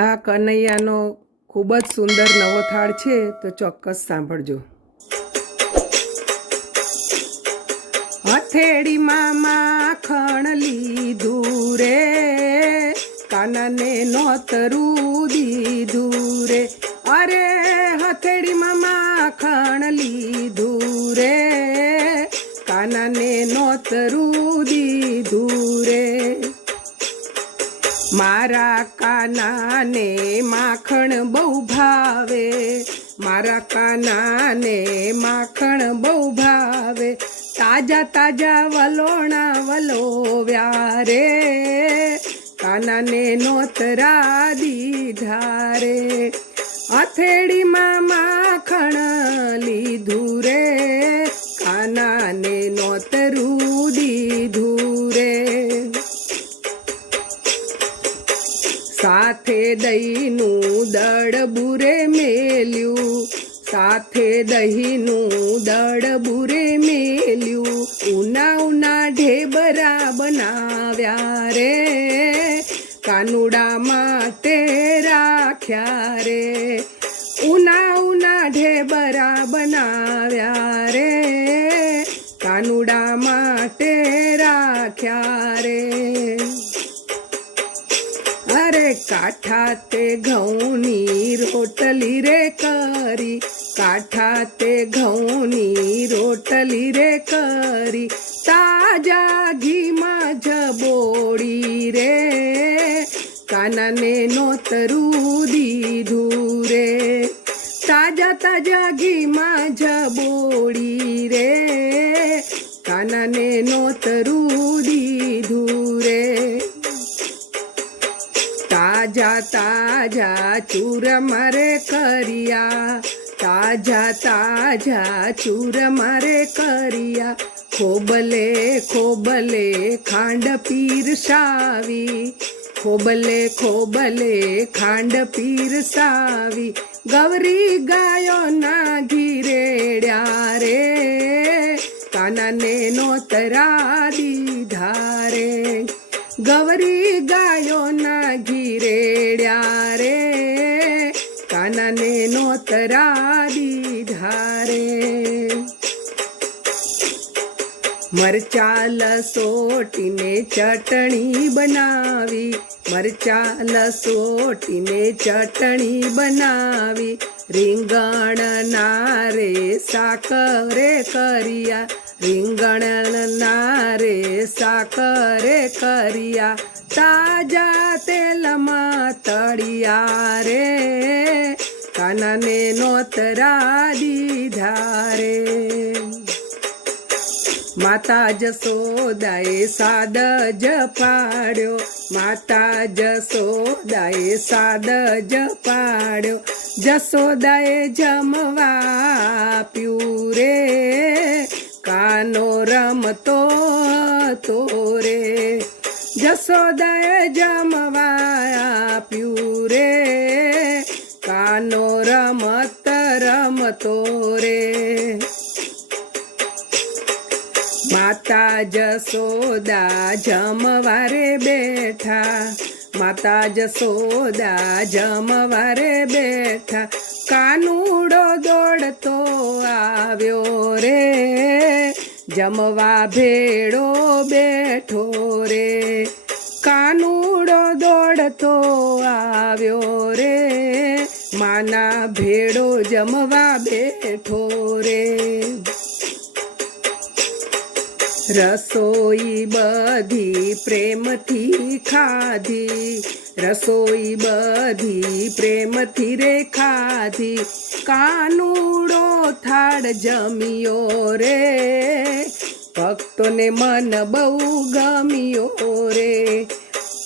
આ કનૈયાનો ખૂબ જ સુંદર નવો થાળ છે, તો ચોક્કસ સાંભળજો. હથેળીમાં માખણ લીધું રે, કાનાને નોતરું દીધું રે. અરે હથેળીમાં માખણ લીધું રે, કાનાને નોતરું દીધું રે. મારા કાનાને માખણ બહુ ભાવે, મારા કાનાને માખણ બહુ ભાવે. તાજા તાજા વલોણા વલોવ્યા રે, કાનાને નોતરા દીધા રે. હથેળીમાં માખણ લીધું રે, કાનાને નોતરું દીધું રે. સાથે દહીંનું દળબું રે મેલ્યું, સાથે દહીંનું દળબું રે મેલ્યું. ઉના ઉના ઢેબરા બનાવ્યા રે, કાનુડા માટે રાખ્યા રે. ઉના ઉના ઢેબરા બનાવ્યા રે, કાનુડા માટે રાખ્યા રે. અરે કાઠા તે ઘઉંની રોટલી રે કરી, કાઠા તે ઘઉંની રોટલી રે કરી. તાજા ઘીમાં જબોડી રે, કાનાને નોતરું દીધું રે. તાજા તાજા ઘીમાં જબોડી રે, કાનાને નોતરું દીધું રે. તાજા તાજા ચૂરમા રે કર્યા, તાજા તાજા ચૂરમા રે કર્યા. ખોબલે ખોબલે ખાંડ પીરસાવી, ખોબલે ખોબલે ખાંડ પીરસાવી. ગૌરી ગાયોના ઘીરેડ્યા રે, કાનાને નોતરા દીધા રે. ગૌરી ગાયોના ઘીરેડ્યા રે, કાનાને નોતરા દીધા રે. મરચા લસોટીને ચટણી બનાવી, મરચા લસોટીને ચટણી બનાવી. રીંગણના રે શાક રે કર્યા, રીંગણના રે શાક રે કર્યા. તાજા તેલમાં તળિયા રે, કાનાને નોતરા દીધા રે. માતા જસોદાએ સાદ જ પાડ્યો, માતા જસોદાએ સાદ જ પાડ્યો. જસોદાએ જમવા આપ્યું રે, કાનો રમતો હતો રે. જસોદાએ જમવા આપ્યું રે, કાનો રમત રમતો રે. માતા જસોદા જમવારે બેઠા, માતા જસોદા જમવારે બેઠા. કાનુડો દોડતો આવ્યો રે, જમવા ભેળો બેઠો રે. કાનુડો દોડતો આવ્યો રે, માના ભેળો જમવા બેઠો રે. રસોઈ બધી પ્રેમથી ખાધી, રસોઈ બધી પ્રેમથી રે ખાધી. કાનુડો થાળ જમ્યો રે, ભક્તોને મન બહુ ગમ્યો રે.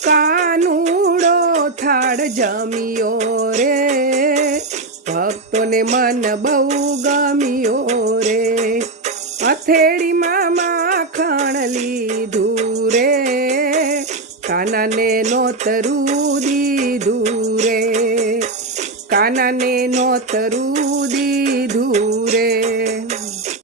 કાનુડો થાળ જમ્યો રે, ભક્તોને મન બહુ ગમ્યો રે. હથેળીમાં માખણ લીધું રે, કાનાને નોતરું દીધું રે, કાનાને નોતરું દીધું